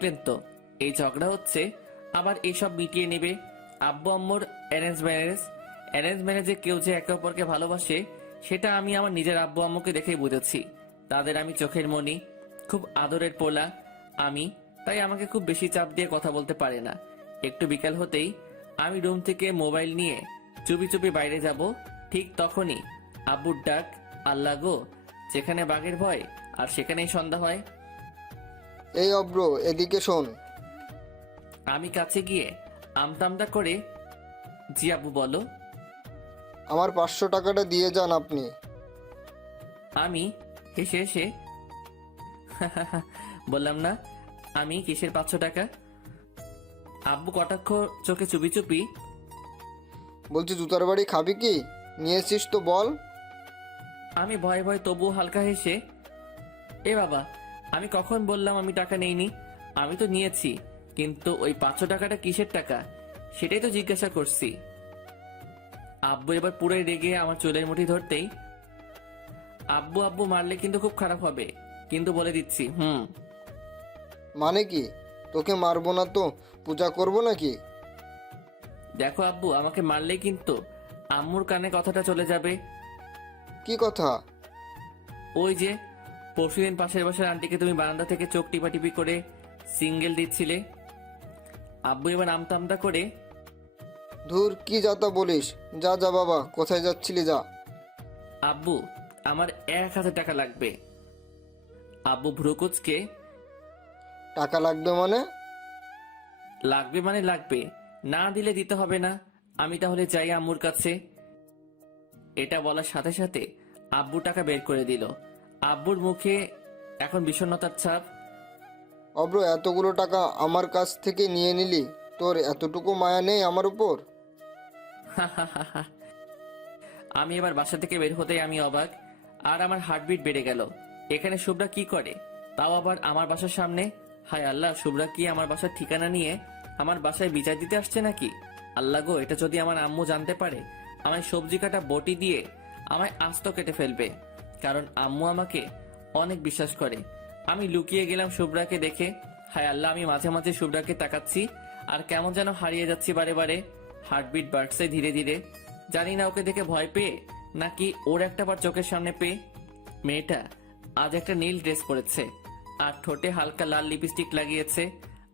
দেখলেন তো? এই ঝগড়া হচ্ছে, আবার এইসব মিটিয়ে নেবে। আব্বু আম্মুর অ্যারেঞ্জ ম্যারেজ অ্যারেঞ্জ ম্যারেজে কেউ যে একে অপরকে ভালোবাসে, সেটা আমি আমার নিজের আব্বু আম্মুকে দেখেই বুঝেছি। তাদের আমি চোখের মনি, খুব আদরের পোলা। আমি, তাই আমাকে খুব বেশি চাপ দিয়ে কথা বলতে পারে না। একটু বিকাল হতেই আমি রুম থেকে মোবাইল নিয়ে চুপি চুপি বাইরে যাব, ঠিক তখনই আব্বুর ডাক, আল্লাহ গো, যেখানে বাঘের ভয় আর সেখানেই সন্ধ্যা হয়। এই অব্র এদিকে শোন। আমি কাছে গিয়ে আমতামটা করে জি আব্বু বলো। আমার পাঁচশো টাকাটা দিয়ে যান আপনি। আমি হেসে হেসে বললাম না আমি কিসের পাঁচশো টাকা? আব্বু কটাক্ষ চোখে চুপি চুপি বলছি জুতার বাড়ি খাবি কি? নিয়েছিস তো বল। আমি ভয়ে ভয়ে তবুও হালকা হেসে এ বাবা আমি কখন বললাম আমি টাকা নেইনি? আমি তো নিয়েছি কিন্তু ওই পাঁচশো টাকাটা কিসের টাকা? সেটাই তো জিজ্ঞাসা করছি। আব্বু এবার পুরোই রেগে আমার চুলের মুঠি ধরতেই আব্বু আব্বু মারলে কিন্তু খুব খারাপ হবে কিন্তু বলে দিচ্ছি হুম। মানে কি? তোকে মারবো না তো? পূজা করব নাকি? দেখো আব্বু আমাকে মারলেই কিন্তু আম্মুর কানে কথাটা চলে যাবে। কি কথা? ওই যে পরশুদিন পাশের বাসার আন্টিকে তুমি বারান্দা থেকে চোখ টিপাটিপি করে সিঙ্গেল দিচ্ছিলে। আব্বু এবার আমতা আমতা করে ধুর কি যাতা বলিস? যা যা বাবা কোথায় যাচ্ছিলি যা। আব্বু আমার এক হাজার টাকা লাগবে। আব্বু ভ্রুকুচকে টাকা লাগবে মানে? লাগবে মানে লাগবে। না দিলে দিতে হবে না। আমি তাহলে যাই আম্মুর কাছে। এটা বলার সাথে সাথে আব্বু টাকা বের করে দিল। আব্বুর মুখে এখন বিষণ্ণতার ছাপ। অব্র এতগুলো টাকা আমার কাছ থেকে নিয়ে নিলি? তোর এতটুকু মায়া নেই আমার উপর? আমি এবার বাসা থেকে বের হতেই আমি অবাক আর আমার হার্টবিট বেড়ে গেল। এখানে শুভ্রা কি করে? তাও আবার আমার বাসার সামনে? হায় আল্লাহ শুভ্রা কি আমার বাসার ঠিকানা নিয়ে আমার বাসায় বিচার দিতে আসছে নাকি? আল্লাহ গো এটা যদি আমার আম্মু জানতে পারে আমায় সবজি কাটা বটি দিয়ে আমায় আস্ত কেটে ফেলবে। কারণ আম্মু আমাকে অনেক বিশ্বাস করে। আমি লুকিয়ে গেলাম শুভ্রাকে দেখে। হায় আল্লাহ, আমি মাঝে মাঝে শুভ্রাকে তাকাচ্ছি আর কেমন যেন হারিয়ে যাচ্ছি বারে বারে। হার্টবিট বাড়ছে ধীরে ধীরে। জানি না ওকে দেখে ভয় পেয়ে নাকি ওর একটা বার চোখের সামনে পেয়ে। মেয়েটা আজ একটা নীল ড্রেস পরেছে আর ঠোঁটে হালকা লাল লিপস্টিক লাগিয়েছে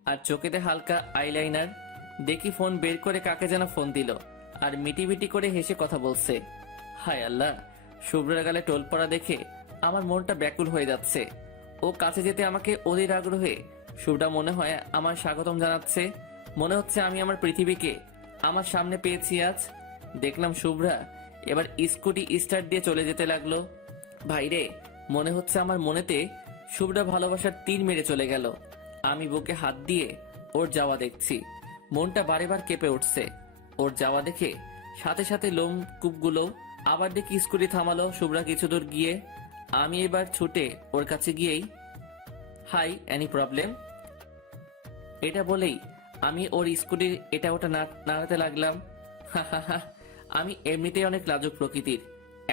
আর চোখেতে হালকা আইলাইনার দেখি ফোন বের করে কাকে যেন ফোন দিল আর মিটি মিটি করে হেসে কথা বলছে। হায় আল্লাহ শুভ্রের গালে টোল পড়া দেখে আমার মনটা ব্যাকুল হয়ে যাচ্ছে। ও কাছে যেতে আমাকে অধীর আগ্রহে শুভ্রা মনে হয় আমার স্বাগতম জানাচ্ছে। মনে হচ্ছে আমি আমার পৃথিবীকে আমার সামনে পেয়েছি আজ। দেখলাম শুভ্রা এবার স্কুটি স্টার্ট দিয়ে চলে যেতে লাগল। ভাইরে, মনে হচ্ছে আমার মনেতে শুভ্রা ভালোবাসার তীর মেরে চলে গেল। আমি বুকে হাত দিয়ে ওর যাওয়া দেখছি। মনটা বারেবার কেঁপে উঠছে। ওর যাওয়া দেখে সাথে সাথে লোম কূপগুলো আবার দেখি স্কুটি থামালো শুভ্রা কিছু দূর গিয়ে। আমি এবার ছুটে ওর কাছে গিয়েই হাই এনি প্রবলেম এটা বলেই আমি ওর স্কুটির এটা ওটা নাড়াতে লাগলাম। আমি এমনিতেই অনেক লাজুক প্রকৃতির।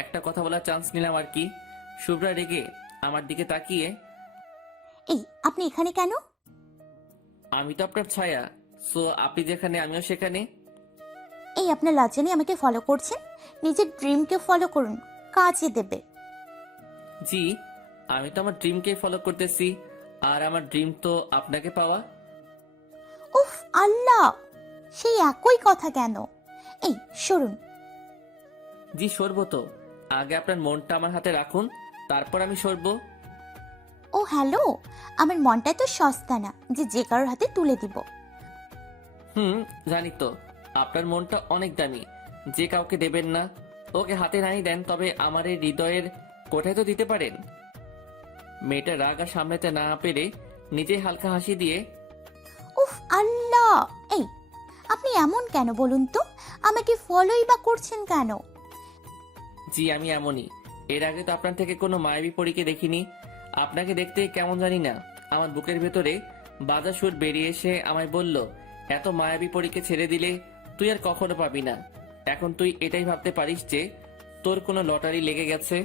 একটা কথা বলার চান্স নিলাম আর কি। শুভ্রা রেগে আমার দিকে তাকিয়ে এই আপনি এখানে কেন? আমি তো আপনার ছায়া সো আপনি যেখানে আমিও সেখানে। এই আপনার লজ্জা নিয়ে আমাকে ফলো করছেন? নিজের ড্রিমকে ফলো করুন কাজে দেবে। জি আমি তো আমার ড্রিমকে ফলো করতেছি আর আমার ড্রিম তো আপনাকে পাওয়া। উফ আল্লাহ! সেই একই কথা কেন? এই সরুন। জি সরবো তো। আগে আপনার মনটা আমার হাতে রাখুন তারপর আমি সরবো। ও হ্যালো! আমার মনটা তো সস্তা না যে যে কারোর হাতে তুলে দিব। হুম জানি তো। আপনার মনটা অনেক দামি। যে কাউকে দেবেন না ওকে হাতে নাই দেন তবে আমার এই হৃদয়ের কোথায় তো দিতে পারেন। মেয়েটা রাগ আর সামলাতে না পেরে নিজে হালকা হাসি দিয়ে উফ আল্লাহ! এই আপনি এমন কেন বলুন তো? আমাকে ফলোই বা করছেন কেন? জি আমি এমনই। এর আগে তো আপনার থেকে কোনো মায়াবী পরীকে দেখিনি। আপনাকে দেখতে কেমন জানি না। আমার বুকের ভেতরে বাজা সুর বেরিয়ে এসে আমায় বলল এত মায়াবী পরীকে ছেড়ে দিলে তুই আর কখনো পাবি না। এখন তুই এটাই ভাবতে পারিস যে তোর কোনো লটারি লেগে গেছে।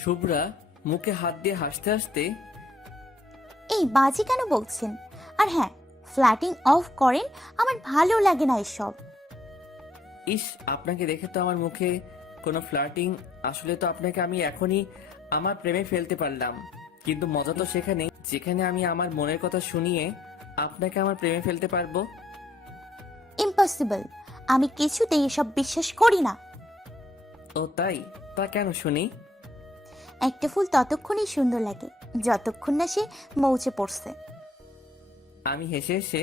শুভ্রা মুখে হাত দিয়ে হাসতে হাসতে এই বাজে কেন বলছেন? আর হ্যাঁ ফ্ল্যাটিং অফ করেন আমার ভালো লাগে না এসব। ইস আপনাকে দেখে তো আমার মুখে কোনো ফ্লার্টিং আসলে তো আপনাকে আমি এখনই আমার প্রেমে ফেলতে পারলাম। কিন্তু মজা তো সেখানে যেখানে আমি আমার মনের কথা শুনিয়ে আপনাকে আমার প্রেমে ফেলতে পারব। ইম্পসিবল আমি কিছুতেই এসব বিশ্বাস করি না। ও তাই? তা কেন শুনি? একটা ফুল ততক্ষণই সুন্দর লাগে যতক্ষণ না সে মৌচে পড়ছে। আমি হেসে হেসে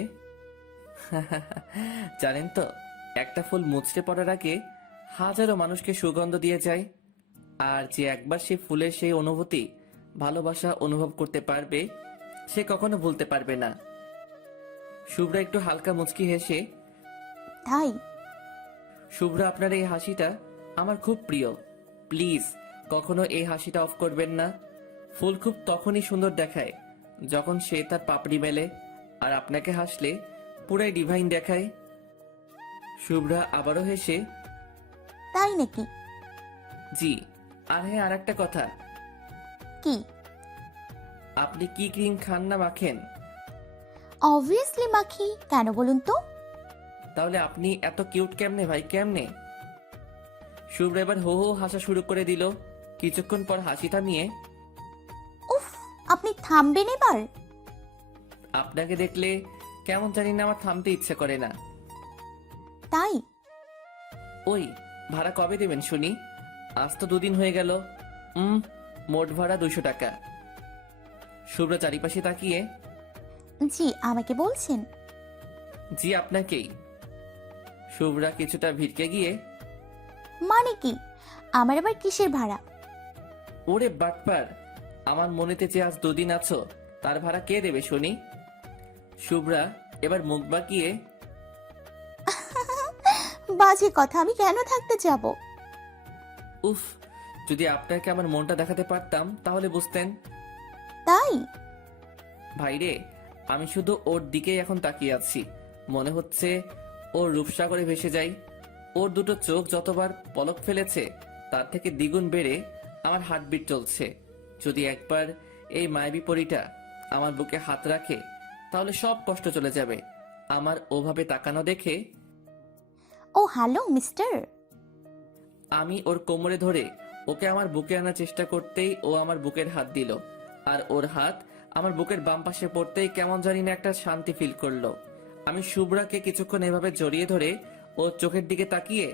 জানেন তো একটা ফুল মুচড়ে পড়ার আগে হাজারো মানুষকে সুগন্ধ দিয়ে যায় আর যে একবার সে ফুলের সেই অনুভূতি ভালোবাসা অনুভব করতে পারবে সে কখনো ভুলতে পারবে না। শুভ্রা একটু হালকা মুচকি হেসে তাই? শুভ্রা আপনার এই হাসিটা আমার খুব প্রিয়। প্লিজ কখনো এই হাসিটা অফ করবেন না। ফুল খুব তখনই সুন্দর দেখায় যখন সে তার পাপড়ি মেলে আর আপনাকে হাসলে পুরাই ডিভাইন দেখায়। শুভ্রা আবারও হেসে তাই নাকি? জি আর হ্যাঁ আর একটা কথা। কি? আপনি কি ক্রিম খান না মাখেন? অবভিয়াসলি মাখি। কেন বলুন তো? তাহলে আপনি এত কিউট কেমনে ভাই কেমনে? শুভ্র এবার হো হো হাসা শুরু করে দিল। কিছুক্ষণ পর হাসি থামিয়ে উফ আপনি থামবেন এবার? আপনাকে দেখলে কেমন জানি না আমার থামতে ইচ্ছে করে না। তাই? ওই ভাড়া কবে দেবেন শুনি? আজ তো দুদিন হয়ে গেল। উম মোট ভাড়া দুশো টাকা। শুভ্র চারিপাশে তাকিয়ে জি আমাকে বলছেন। জি আপনাকেই। শুভ্রা কিছুটা ভিড়কে গিয়ে মানে কি? আমার আবার কিসের ভাড়া? ওরে বাটপার আমার মনেতে যে আজ দুদিন আছো তার ভাড়া কে দেবে শুনি? শুভ্রা এবার মুখ বাঁকিয়ে বাজে কথা আমি কেন থাকতে যাব? উফ যদি আপনাকে আমার মনটা দেখাতে পারতাম তাহলে বুঝতেন। তাই? ভাইরে আমি শুধু ওর দিকেই এখন তাকিয়ে আছি। মনে হচ্ছে ওর রূপসাগরে ভেসে যাই। ওর দুটো চোখ যতবার পলক ফেলেছে তার থেকে দ্বিগুণ বেড়ে আমার হার্টবিট চলছে। যদি একবার এই মায়াবী পরিটা আমার বুকে হাত রাখে তাহলে সব কষ্ট চলে যাবে। আমার ওভাবে তাকানো দেখে ও হ্যালো মিস্টার। আমি ওর কোমরে ধরে ওকে আমার বুকে আনার চেষ্টা করতেই ও আমার বুকের হাত দিল। আর ওর হাত আমার বুকের বাম পাশে পড়তেই কেমন জানি না একটা শান্তি ফিল করল। আমি শুভ্রাকে কিছুক্ষণ এভাবে জড়িয়ে ধরে ওর চোখের দিকে তাকিয়ে,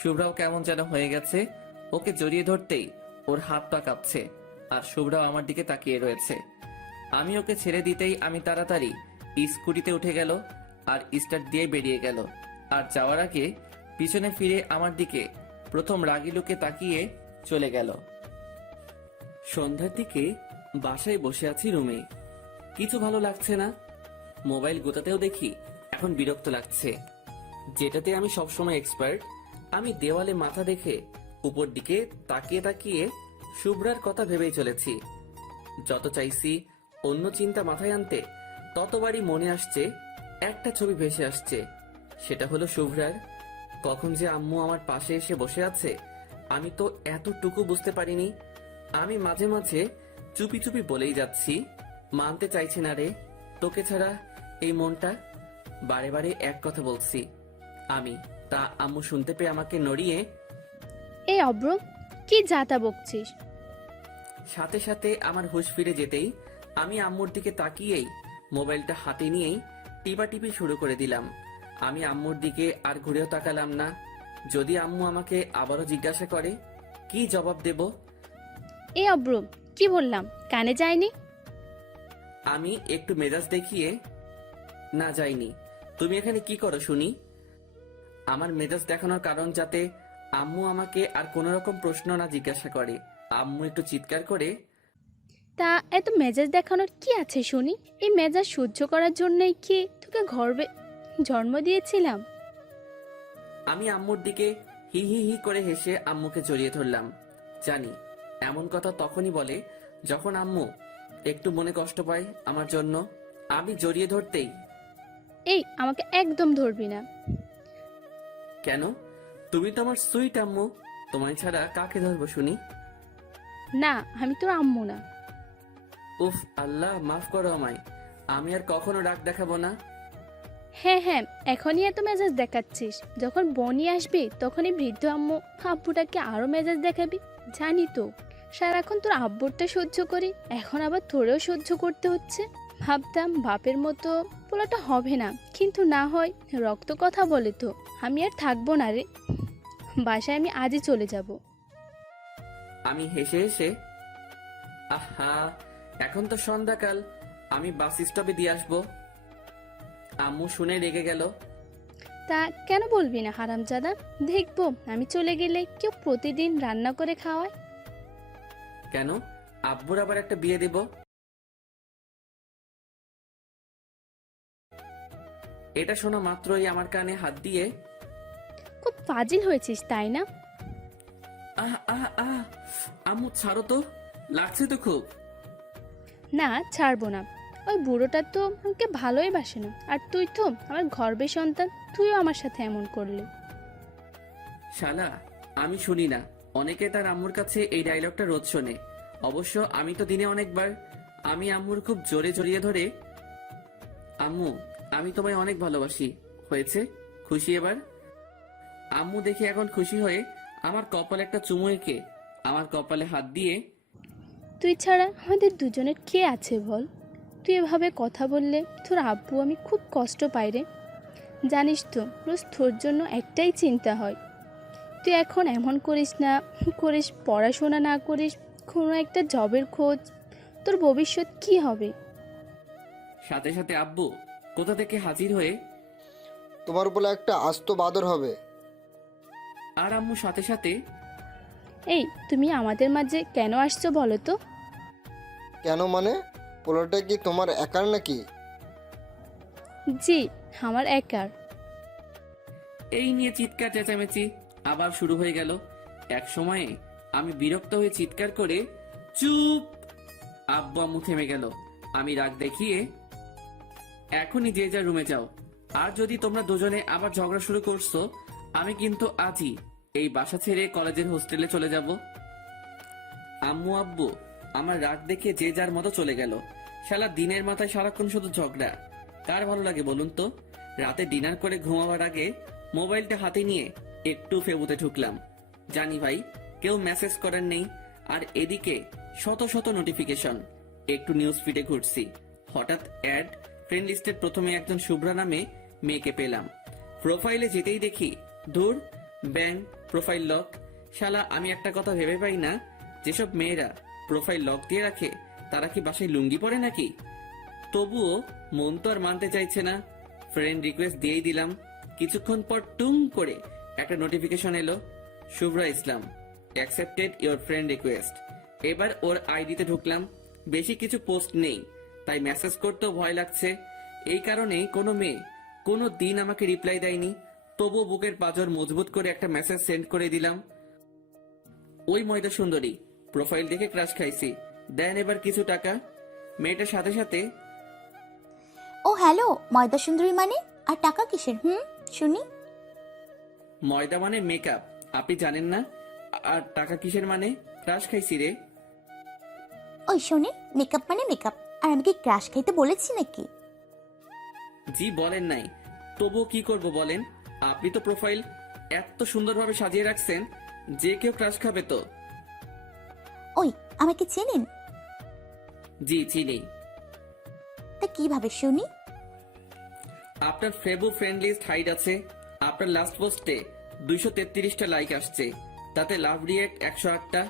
শুভ্রাও কেমন যেন হয়ে গেছে, ওকে জড়িয়ে ধরতেই ওর হাত পা কাঁপছে আর শুভ্রাও আমার দিকে তাকিয়ে রয়েছে। আমি ওকে ছেড়ে দিতেই আমি তাড়াতাড়ি স্কুটিতে উঠে গেল আর স্টার্ট দিয়ে বেরিয়ে গেল। আর যাওয়ার আগে পিছনে ফিরে আমার দিকে প্রথম রাগি লোকে তাকিয়ে চলে গেল। সন্ধ্যার দিকে বাসায় বসে আছি রুমে। কিছু ভালো লাগছে না? মোবাইল গোতাতেও দেখি এখন বিরক্ত লাগছে। যেটাতে আমি সবসময় এক্সপার্ট আমি দেওয়ালে মাথা দেখে উপর দিকে তাকিয়ে তাকিয়ে শুভ্রার কথা ভেবেই চলেছি। যত চাইছি অন্য চিন্তা মাথায় আনতে, ততবারই মনে আসছে, একটা ছবি ভেসে আসছে। সেটা হলো শুভ্রার, কখন যে আম্মু আমার পাশে এসে বসে আছে, আমি তো এতটুকু বুঝতে পারিনি। আমি মাঝে মাঝে চুপি চুপি বলেই যাচ্ছি মানতে চাইছি না রে, তোকে ছাড়া এই মনটা বারে বারে এক কথা বলছি। আমি তা আম্মু শুনতে পেয়ে আমাকে নড়িয়ে এই অব্র কি যাতা বকছিস? সাথে সাথে আমার হুঁশ ফিরে যেতেই আমি আম্মুর দিকে তাকিয়েই মোবাইলটা হাতে নিয়েই টিপাটিপি শুরু করে দিলাম। আমি আম্মুর দিকে আর ঘুরেও তাকালাম না। যদি আম্মু আমাকে আবারও জিজ্ঞাসা করে কি জবাব দেব? এ অব্র কি বললাম? কানে যায়নি? আমি একটু মেজাজ দেখিয়ে না যাইনি তুমি এখানে কি করো শুনি? আমার মেজাজ দেখানোর কারণ যাতে আম্মু আমাকে আর কোনো রকম প্রশ্ন না জিজ্ঞাসা করে। আম্মু একটু চিৎকার করে তা এত মেজাজ দেখানোর কি আছে শুনি? এই মেজাজ সহ্য করার জন্যই কি তোকে গর্বে জন্ম দিয়েছিলাম? আমি আম্মুর দিকে হি হি হি করে হেসে আম্মুকে জড়িয়ে ধরলাম। জানি এমন কথা তখনই বলে যখন আম্মু একটু মনে কষ্ট পায় আমার জন্য। আমি জড়িয়ে ধরতেই এই আমাকে একদম ধরবি না। কেন? তুমি তো আমার সুইট আম্মু। তোমায় ছাড়া কাকে ধরবো শুনি? না আমি তোর আম্মু না। উফ আল্লাহ মাফ করো আমায়। আমি আর কখনো রাগ দেখাবো না। হ্যাঁ হ্যাঁ এখনই এত মেজাজ দেখাচ্ছিস। যখন বনি আসবে তখনই বৃদ্ধ আম্মু আব্বুটাকে আরও মেজাজ দেখাবি। জানি তো সারাক্ষণ তোর আব্বুরটা সহ্য করি এখন আবার তোরেও সহ্য করতে হচ্ছে। ভাবতাম বাপের মতো পোলাটা হবে না কিন্তু না হয় রক্ত কথা বলে তো আমি আর থাকব না রে। বাসায় আমি আজই চলে যাব। আমি হেসে হেসে আহা এখন তো সন্ধ্যাকাল আমি বাস স্টপে দিয়ে আসব। আম্মু শুনে রেগে গেল। তা কেন বলবি না হারামজাদা? দেখব আমি চলে গেলে কেউ প্রতিদিন রান্না করে খাওয়ায়? কেন? আব্বুর আবার একটা বিয়ে দেব? এটা শোনা মাত্রই আমার কানে হাত দিয়ে। খুব ফাজিল হয়েছিস তাই না? আহ আহ আহ আম্মু ছাড়ো তো লাগছে তো খুব। না ছাড়বো না। ওই বুড়োটা তো আমাকে ভালোই বাসে না। আর তুই তো আমার গর্বের সন্তান তুইও আমার সাথে এমন করলি। শালা আমি শুনি না। অনেকে তার আম্মুর কাছে এই ডায়লগটা রোজ শোনে। অবশ্য আমি তো দিনে অনেকবার আমি আম্মুর খুব জোরে জড়িয়ে ধরে আম্মু আমি তোমায় অনেক ভালোবাসি। হয়েছে? খুশি এবার? আম্মু দেখে এখন খুশি হয়ে আমার কপালে একটা চুমু এঁকে আমার কপালে হাত দিয়ে তুই ছাড়া আমাদের দুজনের কে আছে বল? তুই এভাবে কথা বললে তোর আব্বু আমি খুব কষ্ট পাই রে। জানিস তো রোজ তোর জন্য একটাই চিন্তা হয়। তুই এখন এমন করিস না করিস পড়াশোনা না করিস কোনো একটা জবের খোঁজ তোর ভবিষ্যৎ কি হবে? সাথে সাথে আব্বু কোথা থেকে হাজির হয়ে? তোমার বলে একটা আস্ত বাদর হবে। আর আম্মু সাথে সাথে? এই তুমি আমাদের মাঝে কেন আসছো বলো তো? কেন মানে? পোলাটা কি তোমার একার নাকি? জি আমার একার। এই নিয়ে চিৎকার চেঁচামেচি আবার শুরু হয়ে গেল। এক সময়ে আমি বিরক্ত হয়ে চিৎকার করে চুপ! আব্বু আম্মু থেমে গেল। আমি রাগ দেখিয়ে এখনই যে যার রুমে যাও। আর যদি তোমরা দুজনে আবার ঝগড়া শুরু করছ, আমি কিন্তু আজই এই বাসা ছেড়ে কলেজের হোস্টেলে চলে যাব। আম্মু, আব্বু, আমার রাগ দেখে যে যার মতো চলে গেল। শালা দিনের মাথায় সারাক্ষণ শুধু ঝগড়া। কার ভালো লাগে বলুন তো? রাতে ডিনার করে ঘুমাবার আগে মোবাইলটা হাতে নিয়ে একটু ফেবুতে ঢুকলাম। জানি ভাই, কেউ মেসেজ করার নেই, আর এদিকে শত শত নোটিফিকেশন। একটু নিউজ ফিডে ঘুরছি। হঠাৎ অ্যাড ফ্রেন্ড লিস্টের প্রথমে একজন শুভ্রা নামে মেয়েকে পেলাম। প্রোফাইলে যেতেই দেখি দূর ব্যাং প্রোফাইল লক শালা, আমি একটা কথা ভেবে পাই না, যেসব মেয়েরা প্রোফাইল লক দিয়ে রাখে, তারা কি বাসায় লুঙ্গি পরে নাকি? তবুও মন তো আর মানতে চাইছে না। ফ্রেন্ড রিকোয়েস্ট দিয়েই দিলাম। কিছুক্ষণ পর টুং করে একটা নোটিফিকেশন এলো, Shubhra Islam accepted your friend request এবার ওর আইডিতে ঢুকলাম। বেশি কিছু পোস্ট নেই। তাই মেসেজ করতেও ভয় লাগছে। এই কারণেই কোনো মেয়ে কোনো দিন আমাকে রিপ্লাই দেয়নি। তবুও বুকের পাজর মজবুত করে একটা মেসেজ সেন্ড করে দিলাম। ওই ময়দা সুন্দরী প্রোফাইল দেখে ক্রাশ খাইছি। দেন এবার কিছু টাকা। মেয়েটার সাথে সাথে ও হ্যালো ময়দা সুন্দরী মানে? আর টাকা কিসের হুম? শুনি। ময়দা মানে মেকআপ আপনি জানেন না? আর টাকা কিসের মানে? ক্রাশ খাইছি রে। ওই শোনে। মেকআপ মানে মেকআপ আর আমি কি ক্রাশ খাইতে বলেছি নাকি? জি বলেন নাই। তবুও কি করব বলেন? আপনি তো প্রোফাইল এত সুন্দরভাবে সাজিয়ে রাখছেন যে কেউ ক্রাশ খাবে তো। ওই আমাকে চেনেন? জি চিনি। তা কীভাবে শুনি? আপনার ফেবু ফ্রেন্ড লিস্ট হাইড আছে আপনার লাস্ট পোস্টে দুইশো তেত্রিশটা লাইক আসছে তাতে লাভ রিয়েক্ট একশো আটটা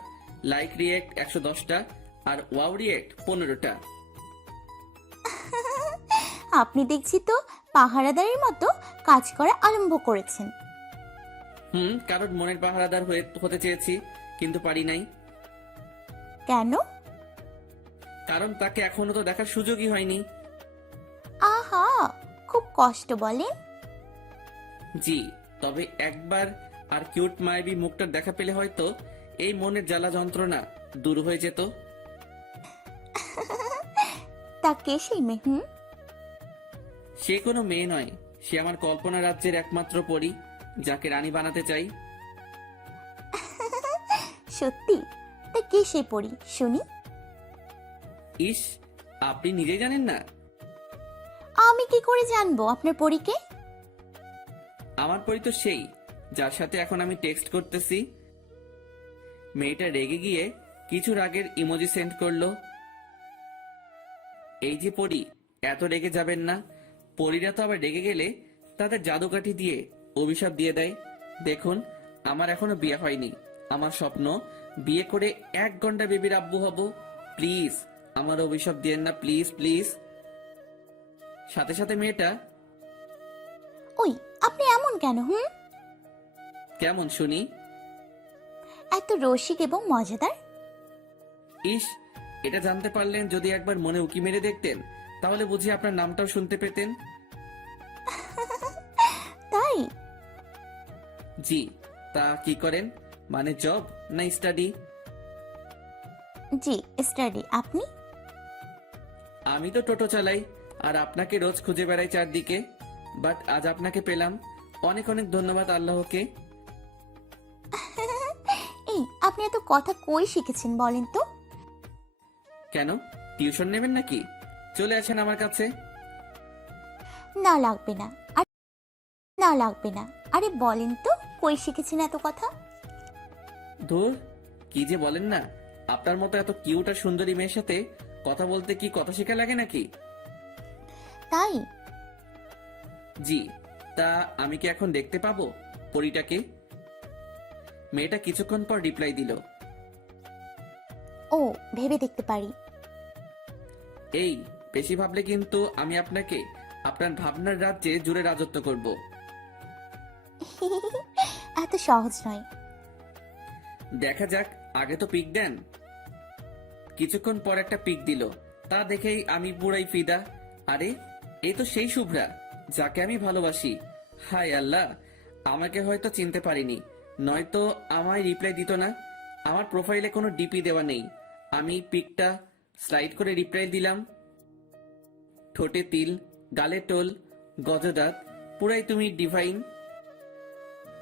লাইক রিয়েক্ট একশো দশটা আর ওয়াও রিয়েক্ট পনেরোটা। আপনি দেখছি তো পাহারাদারের মতো কাজ করা আরম্ভ করেছেন। হুম কারণ মনের পাহারাদার হয়ে হতে চেয়েছি কিন্তু পারি নাই। কেন? কারণ তাকে এখনও তো দেখার সুযোগই হয়নি। আহা খুব কষ্ট বলেন। জি তবে একবার আর কিউট মায়াবী মুখটার দেখা পেলে হয়তো এই মনের জ্বালা যন্ত্রণা দূর হয়ে যেত। তা কে সেই মেয়ে হুম? সে কোনো মেয়ে নয় সে আমার কল্পনা রাজ্যের একমাত্র পরী যাকে রানী বানাতে চাই। সত্যি? তা কে সেই পড়ি শুনি। ইস আপনি নিজেই জানেন না? আমি কি করে জানব আপনার পরীকে? আমার পরি তো সেই যার সাথে এখন আমি টেক্সট করতেছি। মেয়েটা রেগে গিয়ে কিছু রাগের ইমোজি সেন্ড করল। এই যে পরি এত রেগে যাবেন না। পরীরা তো আবার রেগে গেলে তাদের জাদুকাঠি দিয়ে অভিশাপ দিয়ে দেয়। দেখুন আমার এখনও বিয়ে হয়নি। আমার স্বপ্ন বিয়ে করে এক ঘণ্টা বেবির আব্বু হব। প্লিজ আমার অভিশাপ দিয়েন না প্লিজ প্লিজ। সাথে সাথে মেয়েটা ওই আপনি এমন কেন হুম? কেমন শুনি? এত রসিক এবং মজাদার। ইস এটা জানতে পারলেন যদি একবার মনে উকি মেরে দেখতেন। তাহলে বুঝি আপনার নামটাও শুনতে পেতেন? তাই? জি তা কি করেন? মানে জব না স্টাডি? জি স্টাডি। আপনি? আমি তো টোটো চালাই আর আপনাকে রোজ খুঁজে বেড়াই চারদিকে। বাট আজ আপনাকে পেলাম। অনেক অনেক ধন্যবাদ আল্লাহকে। এই আপনি এত কথা কই শিখেছেন বলেন তো? কেন? টিউশন নেবেন নাকি? চলে আসেন আমার কাছে। না লাগবে না। আর না লাগবে না। আরে বলেন তো কই শিখেছেন এত কথা? ধুর কি যে বলেন না। আপনার মতো এত কিউট আর সুন্দরী মেয়ের সাথে কথা বলতে কি কথা শেখা লাগে নাকি? তাই? জি তা আমি কি এখন দেখতে পাবো পরিটাকে? মেয়েটা কিছুক্ষণ পর রিপ্লাই দিল। ও ভেবে দেখতে পারি। এই বেশি ভাবলে কিন্তু আমি আপনাকে আপনার ভাবনার রাজ্যে জুড়ে রাজত্ব করব। এত সহজ নয়। দেখা যাক আগে তো পিক দেন। কিছুক্ষণ পর একটা পিক দিল। তা দেখেই আমি পুরাই ফিদা। আরে এই তো সেই শুভ্রা যাকে আমি ভালোবাসি। হায় আল্লাহ আমাকে হয়তো চিনতে পারিনি। নয়তো আমায় রিপ্লাই দিত না। আমার প্রোফাইলে কোনো ডিপি দেওয়া নেই। আমি পিকটা স্লাইড করে রিপ্লাই দিলাম। ঠোঁটে তিল গালে টোল গজদাত পুরাই তুমি ডিভাইন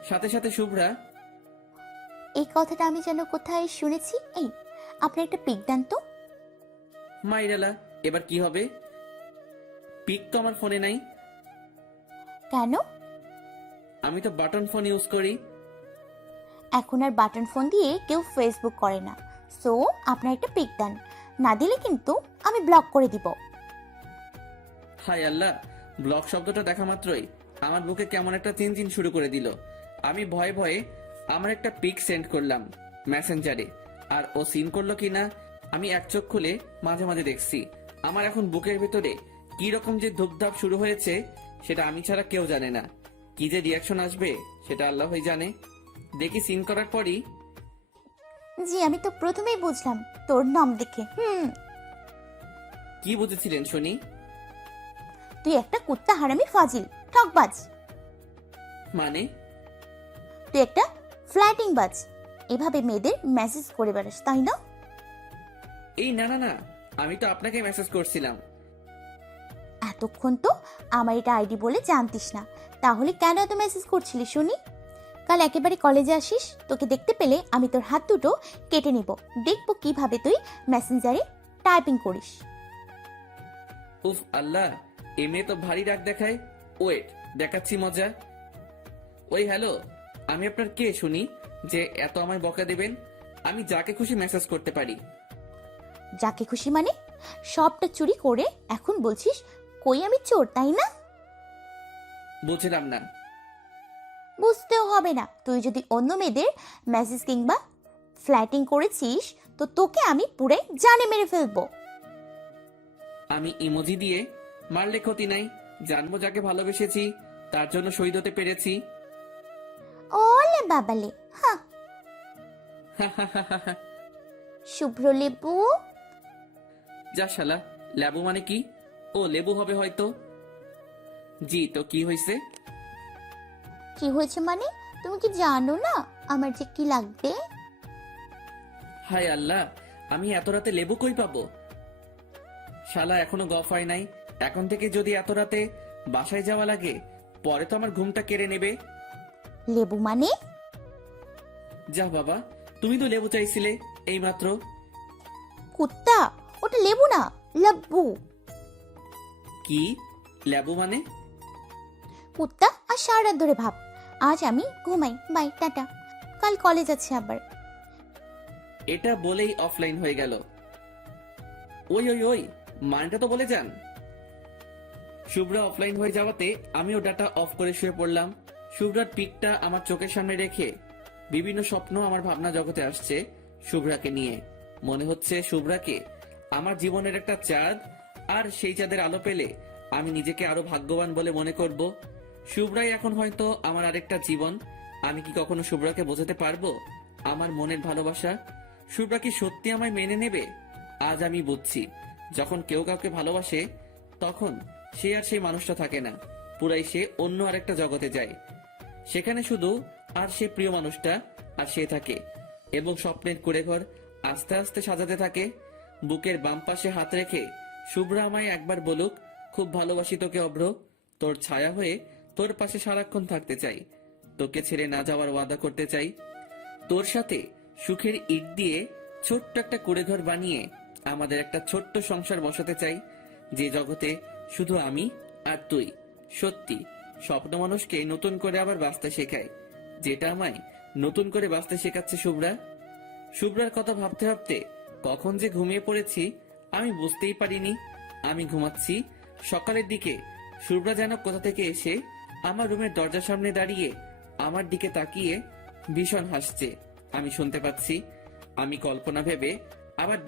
সাথে সাথে শুভ্রা এই কথাটা আমি যেন কোথায় শুনেছি? এই আপনার একটা পিক দেন তো। মাইরালা এবার কি হবে? পিক তো আমার ফোনে নাই। কেন? আমি তো বাটন ফোন ইউজ করি। এখন আর বাটন ফোন দিয়ে কেউ ফেসবুক করে না। সো আপনার একটা পিক দেন। না দিলে কিন্তু আমি ব্লক করে দিব। হাই আল্লাহ ব্লক শব্দটা দেখা মাত্রই। আমার বুকে কেমন একটা চিনচিন শুরু করে দিল। আমি ভয়ে ভয়ে আমার একটা পিক সেন্ড করলাম মেসেঞ্জারে। আর ও সিন করল কিনা আমি এক চোখ খুলে মাঝে মাঝে দেখছি। আমার এখন বুকের ভেতরে কি রকম যে ধূপধাপ শুরু হয়েছে সেটা আমি ছাড়া কেউ জানে না। কি যে রিয়াকশন আসবে সেটা আল্লাহই জানে। দেখি সিন করার পরই। জি আমি তো প্রথমেই বুঝলাম তোর নাম দেখে। হুম। কি বুঝেছিলেন শুনি? তুই একটা কুত্তা হারামি ফাজিল ঠকবাজ। মানে? তুই একটা ফ্ল্যাটিং বাজ এভাবে মেয়েদের মেসেজ করে বেড়াস তাই না? এই না না না আমি তো আপনাকে মেসেজ করছিলাম। এতক্ষণ তো আমার এটা আইডি বলে জানতিস না তাহলে কেন এত মেসেজ করছিলি শুনি? কাল একেবারে কলেজে আসিস তোকে দেখতে পেলে আমি তোর হাত দুটো কেটে নেব দেখব কীভাবে তুই মেসেঞ্জারে টাইপিং করিস। উফ আল্লাহ এ মেয়ে তো ভারী রাগ দেখায়। ওয়েট দেখাচ্ছি মজা। ওই হ্যালো আমি আপনার কে শুনি যে এত আমায় বকা দেবেন? আমি যাকে খুশি মেসেজ করতে পারি। যাকে খুশি মানে? সবটা চুরি করে এখন বলছিস কই আমি চোর তাই না? বুঝলাম না। বুঝতেও হবে না। তুই যদি অন্য মেয়েদের মেসেজ কিংবা ফ্ল্যাটিং করেছিস তো তোকে আমি পুরে জানে মেরে ফেলব। আমি ইমোজি দিয়ে মারলে ক্ষতি নাই। জানব যাকে ভালোবেসেছি তার জন্য শহীদ হতে পেরেছি। ওলে বাবালে হ্যাঁ শুভ্র লেবু? যা শালা লেবু মানে কি? ও লেবু হবে হয়তো। জি তো কি হয়েছে কি হয়েছে মানে? তুমি কি জানো না আমার যে কি লাগবে? হায় আল্লাহ আমি এত রাতে লেবু কই পাবো? শালা এখনও গফ হয় নাই। এখন থেকে যদি এত রাতে বাসায় যাওয়া লাগে পরে তো আমার ঘুমটা কেড়ে নেবে। লেবু মানে? যা বাবা তুমি তো লেবু চাইছিলে এইমাত্র কুত্তা ওটা লেবু না লাব্বু। কি? লেবু মানে? কুত্তা আর সারা রাত ধরে ভাব। আজ আমি ঘুমাই বাই টাটা। কাল কলেজ আছে আবার। এটা বলেই অফলাইন হয়ে গেল। ওই ওই ওই মানটা তো বলে যান। শুভ্রা অফলাইন হয়ে যাওয়াতে আমিও ডাটা অফ করে শুয়ে পড়লাম। শুভ্রার পিকটা আমার চোখের সামনে রেখে বিভিন্ন স্বপ্ন আমার ভাবনা জগতে আসছে শুভ্রাকে নিয়ে। মনে হচ্ছে শুভ্রাকে আমার জীবনের একটা চাঁদ আর সেই চাঁদের আলো পেলে আমি নিজেকে আরও ভাগ্যবান বলে মনে করব। শুভ্রাই এখন হয়তো আমার আরেকটা জীবন। আমি কি কখনো শুভ্রাকে বোঝাতে পারব? আমার মনের ভালোবাসা। শুভ্রা কি সত্যি আমায় মেনে নেবে? আজ আমি বুঝছি। যখন কেউ কাউকে ভালোবাসে, তখন সে আর সেই মানুষটা থাকে না। পুরাই সে অন্য আরেকটা জগতে যায়। সেখানে শুধু আর সে প্রিয় মানুষটা আর সে থাকে এবং স্বপ্নের কুড়েঘর আস্তে আস্তে সাজাতে থাকে। বুকের বাম পাশে হাত রেখে শুভ্রা আমায় একবার বলুক, খুব ভালোবাসি তোকে অভ্র। তোর ছায়া হয়ে তোর পাশে সারাক্ষণ থাকতে চাই। তোকে ছেড়ে না যাওয়ার ওয়াদা করতে চাই। তোর সাথে সুখের ইট দিয়ে ছোট্ট একটা কুড়েঘর বানিয়ে আমাদের একটা ছোট্ট সংসার বসাতে চাই। যে জগতে শুধু আমি আর তুই। সত্যি স্বপ্ন মানুষকে নতুন করে আবার বাঁচতে শেখায়। যেটা আমায় নতুন করে বাঁচতে শেখাচ্ছে শুভ্রা। শুভ্রার কথা ভাবতে ভাবতে কখন যে ঘুমিয়ে পড়েছি, আমি বুঝতেই পারিনি। আমি ঘুমাচ্ছি সকালের দিকে। শুভ্রা যেন কোথা থেকে এসে আমার রুমের দরজার সামনে দাঁড়িয়ে আমার দিকে তাকিয়ে ভীষণ হাসছে। আমি শুনতে পাচ্ছি। আমি কল্পনা ভেবে আবার